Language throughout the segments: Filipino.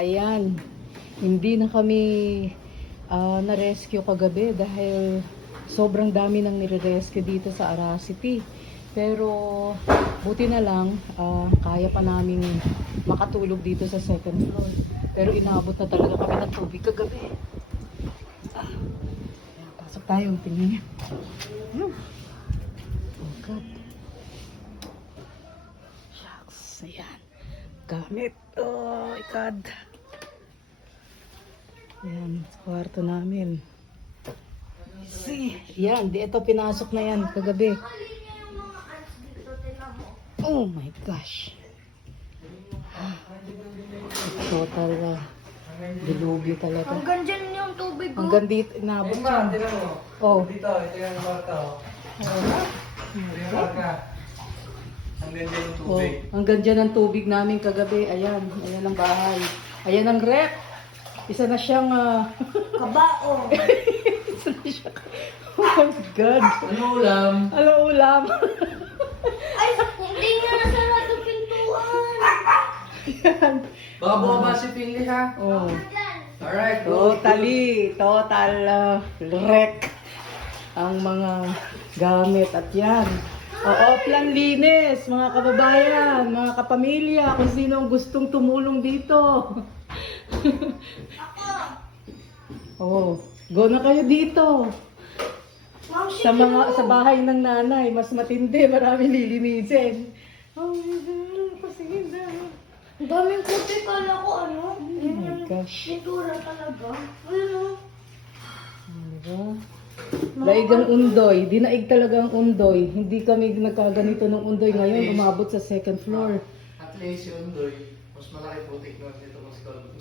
Ayan, hindi na kami na-rescue kagabi dahil sobrang dami nang nire-rescue dito sa Aracity. Pero buti na lang, kaya pa naming makatulog dito sa second floor. Pero inabot na talaga kami ng tubig kagabi. Pasok tayo, tingnan niya. Oh God. Shucks, ayan. Gamit. Oh my God. Ayan, sa kwarto namin. See, yan, ito pinasok na yan kagabi. Oh my gosh. Total dilubyo talaga. Hanggang dyan yung tubig ko. Hanggang dito, inabot yan. Oh. Dito, ito yung marka. Ito yung marka. Hanggang dyan yung Oh, tubig. hanggang dyan ang tubig namin kagabi. Ayan, ayan ang bahay. Ayan ang rep. Isa na siyang Kabao. isa na siya. Oh my God. Ano ulam? Ano ulam? Ay, hindi nga nasarado yung pintuan. Ayan. Baka bumaba si Pinli ha? Oh. Alright, go. Total wreck ang mga gamit at yan. Oo, plan linis, mga kababayan, mga kapamilya, kung sino ang gustong tumulong dito. Oh, go na kayo dito. Sa bahay ng nanay, mas matindi, marami lilinisin. Oh my God, pasigin na. Ang daming puti, kala ko ano. Oh my gosh. Pintura talaga. Ano? Diba? Daig ang undoy. Dinaig talaga ang undoy. Hindi kami nagkaganito ng undoy. Ngayon, umabot sa second floor. At least yung Undoy, mas malaki putik na dito mas kalbo.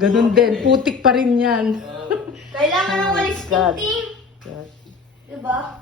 Ganun din. Putik pa rin yan. Kailangan ng walis God. tingting. God. Diba?